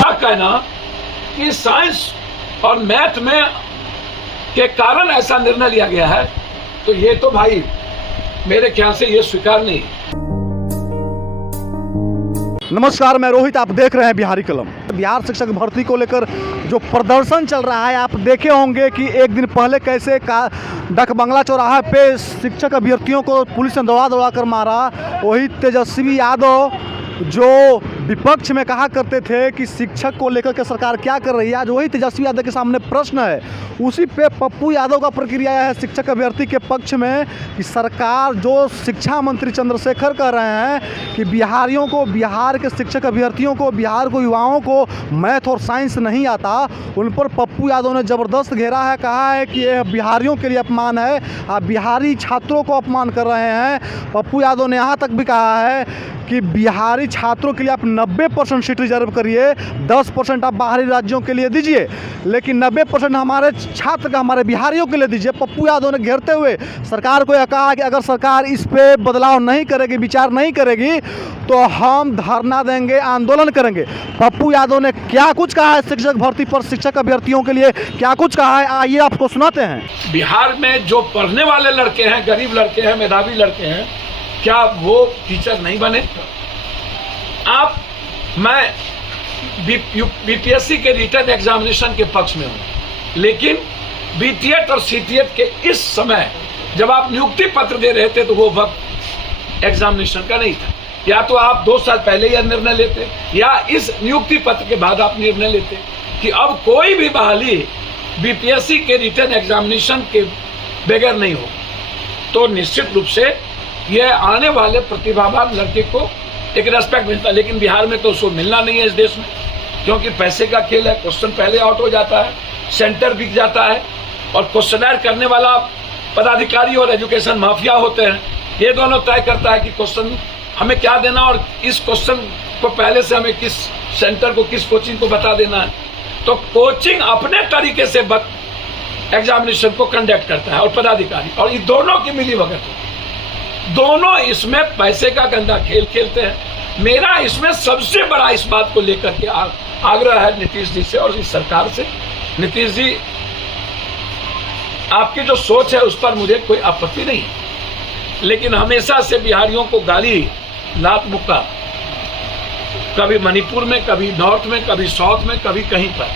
क्या कहना कि साइंस और मैथ में के कारण ऐसा निर्णय लिया गया है, तो ये तो भाई मेरे ख्याल से ये स्वीकार नहीं। नमस्कार, मैं रोहित, आप देख रहे हैं बिहारी कलम। बिहार शिक्षक भर्ती को लेकर जो प्रदर्शन चल रहा है, आप देखे होंगे कि एक दिन पहले कैसे डक बंगला चौराहा पे शिक्षक अभ्यर्थियों को पुलिस ने दौड़ा कर मारा। वही तेजस्वी यादव जो विपक्ष में कहा करते थे कि शिक्षक को लेकर के सरकार क्या कर रही है, आज वही तेजस्वी यादव के सामने प्रश्न है। उसी पे पप्पू यादव का प्रतिक्रिया है शिक्षक अभ्यर्थी के पक्ष में कि सरकार, जो शिक्षा मंत्री चंद्रशेखर कह रहे हैं कि बिहारियों को, बिहार के शिक्षक अभ्यर्थियों को, बिहार को, युवाओं को मैथ और साइंस नहीं आता, उन पर पप्पू यादव ने ज़बरदस्त घेरा है। कहा है कि यह बिहारियों के लिए अपमान है, आप बिहारी छात्रों को अपमान कर रहे हैं। पप्पू यादव ने यहाँ तक भी कहा है कि बिहारी छात्रों के लिए आप 90% सीट रिजर्व करिए, 10% आप बाहरी राज्यों के लिए दीजिए, लेकिन 90% हमारे छात्र का, हमारे बिहारियों के लिए दीजिए। पप्पू यादव ने घेरते हुए सरकार को यह कहा कि अगर सरकार इस पे बदलाव नहीं करेगी, विचार नहीं करेगी, तो हम धरना देंगे, आंदोलन करेंगे। पप्पू यादव ने क्या कुछ कहा है शिक्षक भर्ती पर, शिक्षक अभ्यर्थियों के लिए क्या कुछ कहा है, आइए आपको सुनाते हैं। बिहार में जो पढ़ने वाले लड़के हैं, गरीब लड़के हैं, मेधावी लड़के हैं, क्या वो टीचर नहीं बने? मैं बीपीएससी के रिटर्न एग्जामिनेशन के पक्ष में हूं, लेकिन बीटीएट और सीटीएट के इस समय जब आप नियुक्ति पत्र दे रहे थे तो वो वक्त एग्जामिनेशन का नहीं था। या तो आप 2 साल पहले यह निर्णय लेते, या इस नियुक्ति पत्र के बाद आप निर्णय लेते कि अब कोई भी बहाली बीपीएससी के रिटर्न एग्जामिनेशन के बगैर नहीं हो, तो निश्चित रूप से यह आने वाले प्रतिभावान लड़के को एक रेस्पेक्ट मिलता। लेकिन बिहार में तो उसको मिलना नहीं है इस देश में, क्योंकि पैसे का खेल है। क्वेश्चन पहले आउट हो जाता है, सेंटर बिक जाता है, और क्वेश्चनर करने वाला पदाधिकारी और एजुकेशन माफिया होते हैं। ये दोनों तय करता है कि क्वेश्चन हमें क्या देना, और इस क्वेश्चन को पहले से हमें किस सेंटर को, किस कोचिंग को बता देना है। तो कोचिंग अपने तरीके से एग्जामिनेशन को कंडक्ट करता है, और पदाधिकारी, और ये दोनों की मिली भगत है। दोनों इसमें पैसे का गंदा खेल खेलते हैं। मेरा इसमें सबसे बड़ा इस बात को लेकर के आग्रह है नीतीश जी से और इस सरकार से। नीतीश जी, आपकी जो सोच है उस पर मुझे कोई आपत्ति नहीं है, लेकिन हमेशा से बिहारियों को गाली, लात मुक्का, कभी मणिपुर में, कभी नॉर्थ में, कभी साउथ में, कभी कहीं पर,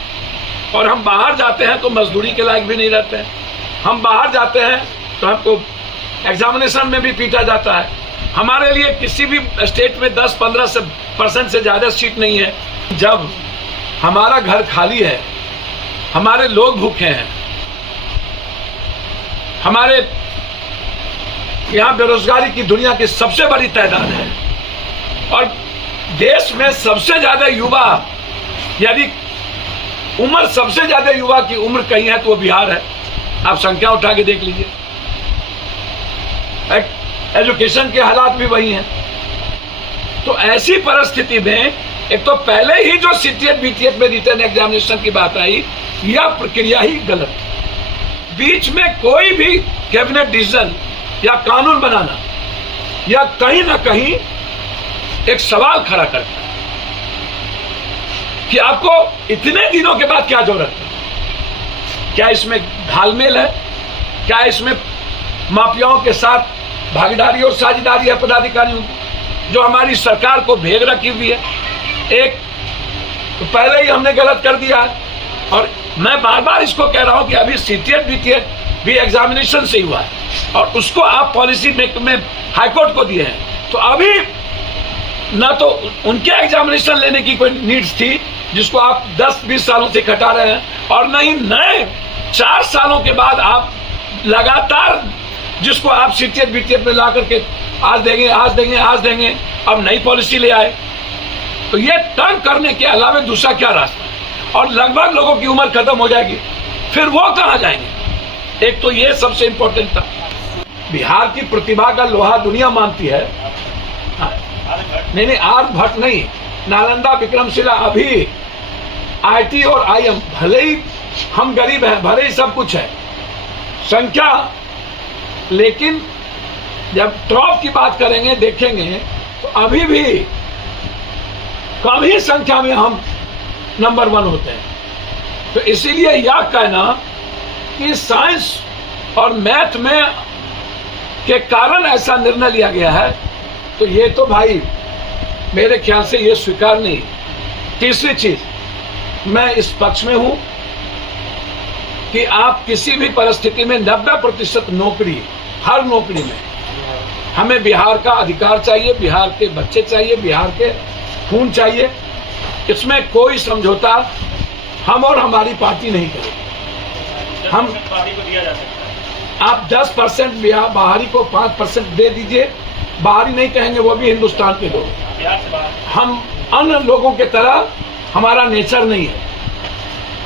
और हम बाहर जाते हैं तो मजदूरी के लायक भी नहीं रहते हैं। हम बाहर जाते हैं तो हमको एग्जामिनेशन में भी पीटा जाता है। हमारे लिए किसी भी स्टेट में 10-15% से ज्यादा सीट नहीं है। जब हमारा घर खाली है, हमारे लोग भूखे हैं, हमारे यहाँ बेरोजगारी की दुनिया की सबसे बड़ी तादाद है, और देश में सबसे ज्यादा युवा, यदि उम्र सबसे ज्यादा युवा की उम्र कहीं है तो वो बिहार है। आप संख्या उठा के देख लीजिए। एजुकेशन के हालात भी वही हैं। तो ऐसी परिस्थिति में एक तो पहले ही जो सीटीएट बीटीएट में रिटर्न एग्जामिनेशन की बात आई, यह प्रक्रिया ही गलत है। बीच में कोई भी कैबिनेट डिसीजन या कानून बनाना या कहीं ना कहीं एक सवाल खड़ा करता है कि आपको इतने दिनों के बाद क्या जरूरत है। क्या इसमें घालमेल है? क्या इसमें माफियाओं के साथ भागीदारी और साझेदारी है पदाधिकारियों की, जो हमारी सरकार को भेग रखी हुई है? एक तो पहले ही हमने गलत कर दिया है, और मैं बार बार इसको कह रहा हूं कि अभी सीटीएट बीटीएट भी एग्जामिनेशन से हुआ है, और उसको आप पॉलिसी में हाईकोर्ट को दिए हैं। तो अभी ना तो उनके एग्जामिनेशन लेने की कोई नीड्स थी जिसको आप 10-20 सालों से घटा रहे हैं, और नहीं नए 4 सालों के बाद आप लगातार जिसको आप सीटीएट बीटीएट में ला करके आज देंगे, आज देंगे, आज देंगे, अब नई पॉलिसी ले आए। तो ये तंग करने के अलावा दूसरा क्या रास्ता है? और लगभग लोगों की उम्र खत्म हो जाएगी, फिर वो कहां जाएंगे? एक तो ये सबसे इंपॉर्टेंट था। बिहार की प्रतिभा का लोहा दुनिया मानती है। नहीं, आर्यभट्ट नहीं, नालंदा, विक्रमशिला, अभी आईटी और आईएम, भले ही हम गरीब हैं, भले ही सब कुछ है, संख्या, लेकिन जब टॉप की बात करेंगे, देखेंगे तो अभी भी कम ही संख्या में हम नंबर 1 होते हैं। तो इसीलिए यह कहना कि साइंस और मैथ में के कारण ऐसा निर्णय लिया गया है, तो ये तो भाई मेरे ख्याल से ये स्वीकार नहीं। तीसरी चीज, मैं इस पक्ष में हूं कि आप किसी भी परिस्थिति में 90% नौकरी, हर नौकरी में हमें बिहार का अधिकार चाहिए, बिहार के बच्चे चाहिए, बिहार के खून चाहिए। इसमें कोई समझौता हम और हमारी पार्टी नहीं करेगी। हम को दिया जा सकता है। आप 10% बाहरी को 5% दे दीजिए, बाहरी नहीं कहेंगे, वो भी हिंदुस्तान के लोग। बिहार से बाहर हम अन्य लोगों के तरह हमारा नेचर नहीं है,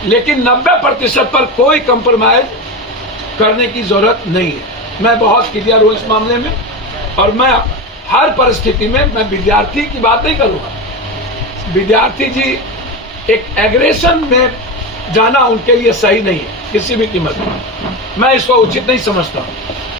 लेकिन 90% पर कोई कंप्रोमाइज करने की जरूरत नहीं है। मैं बहुत क्लियर हूं इस मामले में, और मैं हर परिस्थिति में मैं विद्यार्थी की बात नहीं करूंगा। विद्यार्थी जी एक एग्रेशन में जाना उनके लिए सही नहीं है किसी भी कीमत पर। मैं इसको उचित नहीं समझता।